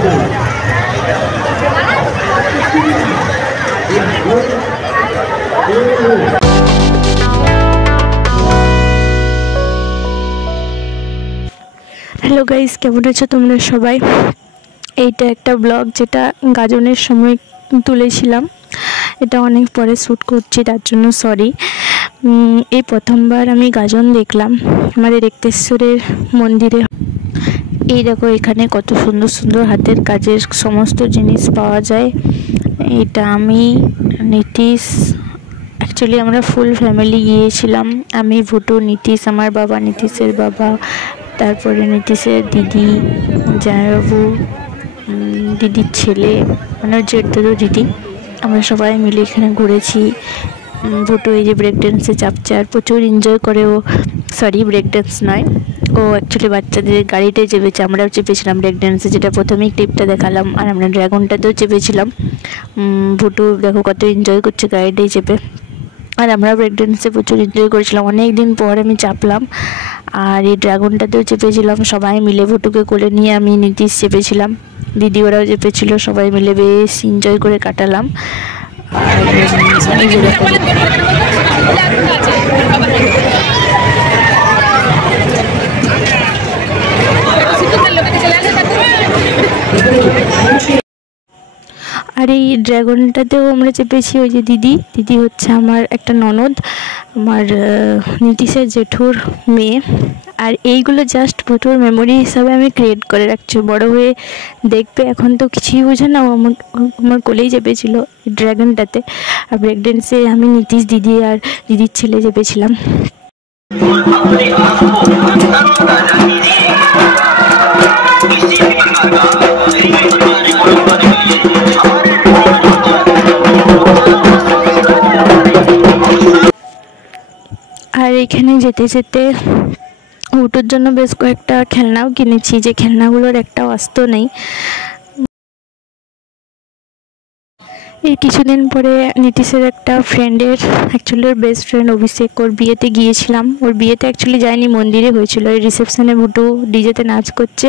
Hello guys, কেমন আছো তোমরা সবাই? এইটা একটা ব্লগ যেটা গাজনের সময় তুলেছিলাম। এটা অনেক পরে শ্যুট করছি, তার জন্য সরি। এই প্রথমবার আমি গাজন দেখলাম আমাদের এক্তেশ্বরের মন্দিরে। এই দেখো, এখানে কত সুন্দর সুন্দর হাতের কাজের সমস্ত জিনিস পাওয়া যায়। এটা আমি, নীতিশ, অ্যাকচুয়ালি আমরা ফুল ফ্যামিলি গিয়েছিলাম। আমি, ভুটু, নীতিশ, আমার বাবা, নীতিশের বাবা, তারপরে নীতিশের দিদি, জামাইবাবু, দিদির ছেলে, মানে জেঠদাদু দিদি, আমরা সবাই মিলে এখানে ঘুরেছি। ভুটু এই যে ব্রেক ড্যান্সে চাপছে আর প্রচুর এনজয় করে ও। সরি, ব্রেক ড্যান্স নয়, ও অ্যাকচুয়ালি বাচ্চাদের গাড়িটাই চেপেছে। আমরাও চেপেছিলাম ব্রেক ড্যান্সে, যেটা প্রথমেই ক্লিপটা দেখালাম। আর আমরা ড্রাগনটাতেও চেপেছিলাম। ভুটু দেখো কত এনজয় করছে গাড়িটাই চেপে। আর আমরা ব্রেক ড্যান্সে প্রচুর এনজয় করেছিলাম। অনেক দিন পর আমি চাপলাম। আর এই ড্রাগনটাতেও চেপেছিলাম সবাই মিলে। ভুটুকে কোলে নিয়ে আমি, নীতিশ চেপেছিলাম, দিদি ওরাও চেপেছিল। সবাই মিলে বেশ এনজয় করে কাটালাম। আর এই ড্রাগনটাতেও আমরা চেপেছি। ওই যে দিদি হচ্ছে আমার একটা ননদ, আমার নীতিশের জেঠুর মেয়ে। আর এইগুলো জাস্ট ভুটুর মেমোরি হিসাবে আমি ক্রিয়েট করে রাখছি। বড় হয়ে দেখবে, এখন তো কিছুই বোঝে না। ও আমার কোলেই চেপেছিল ড্রাগনটাতে। আর ব্রেক ড্যান্সে আমি, নীতিশ, দিদি আর দিদির ছেলে চেপেছিলাম। আর এখানে যেতে যেতে ভুটুর জন্য বেশ কয়েকটা খেলনাও কিনেছি, যে খেলনাগুলোর একটা অস্ত নেই। এই কিছুদিন পরে নীতিশের একটা ফ্রেন্ডের, অ্যাকচুয়ালি ওর বেস্ট ফ্রেন্ড অভিষেক, ওর বিয়েতে গিয়েছিলাম। ওর বিয়েতে অ্যাকচুয়ালি যায়নি, মন্দিরে হয়েছিল। এই রিসেপশনে ভুটু ডিজেতে নাচ করছে।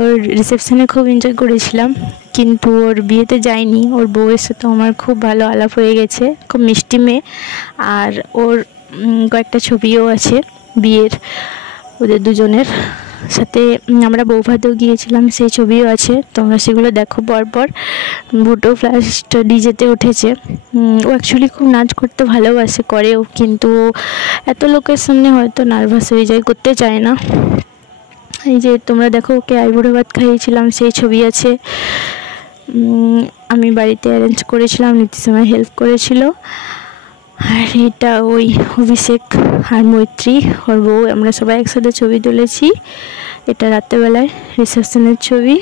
ওর রিসেপশনে খুব এনজয় করেছিলাম, কিন্তু ওর বিয়েতে যায়নি। ওর বউয়ের সাথে আমার খুব ভালো আলাপ হয়ে গেছে, খুব মিষ্টি মেয়ে। আর ওর কয়েকটা ছবিও আছে বিয়ের, ওদের দুজনের সাথে। আমরা বৌভাতেও গিয়েছিলাম, সেই ছবিও আছে, তোমরা সেগুলো দেখো পরপর। ভুটো ফার্স্ট ডিজেতে উঠেছে। ও অ্যাকচুয়ালি খুব নাচ করতে ভালোবাসে, করেও, কিন্তু এত লোকের সামনে হয়তো নার্ভাস হয়ে যায়, করতে চায় না। এই যে তোমরা দেখো, ওকে আইবুড়ো ভাত খাইয়েছিলাম, সেই ছবি আছে। আমি বাড়িতে অ্যারেঞ্জ করেছিলাম, নীতিশ আমায় হেল্প করেছিল। আর এটা ওই অভিষেক আর মৈত্রী, ওর বউ, আমরা সবাই একসাথে ছবি তুলেছি। এটা রাত্রেবেলায় রিসেপশনের ছবি।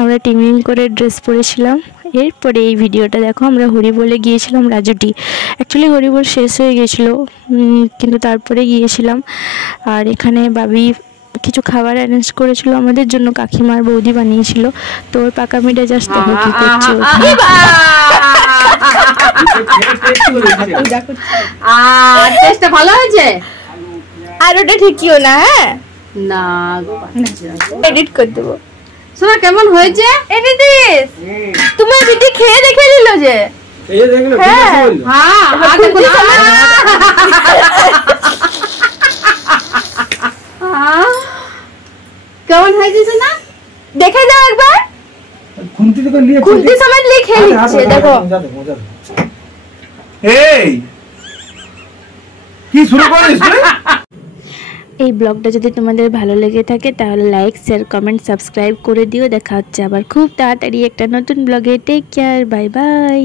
আমরা টিমিং করে ড্রেস পরেছিলাম। এরপরে এই ভিডিওটা দেখো, আমরা হরিবোলে গিয়েছিলাম রাজুটি। অ্যাকচুয়ালি হরিবোল শেষ হয়ে গেছিলো, কিন্তু তারপরে গিয়েছিলাম। আর এখানে বাবি কিছু খাবার অ্যারেঞ্জ করেছিল আমাদের জন্য, কাকিমার বৌদি বানিয়েছিল। তো ওর পাকামিটা জাস্ট দেখো কি করছে। ভালো হয়েছে, আর ওটা ঠিকইও না। হ্যাঁ, না এডিট করে দেবো। শোনা কেমন হয়েছে? নীতিশ, তোমার দিদি খেয়ে দেখে নিল যে। কেমন হয়েছে শোনা? দেখে দাও একবার। খুন্তি সমেত নিয়ে খেয়ে নিচ্ছে, দেখো। এই কি শুরু করিস তুই? এই ব্লগটা যদি তোমাদের ভালো লেগে থাকে তাহলে লাইক, শেয়ার, কমেন্ট, সাবস্ক্রাইব করে দিও। দেখা হচ্ছে আবার খুব তাড়াতাড়ি একটা নতুন ব্লগে। Take care, bye by.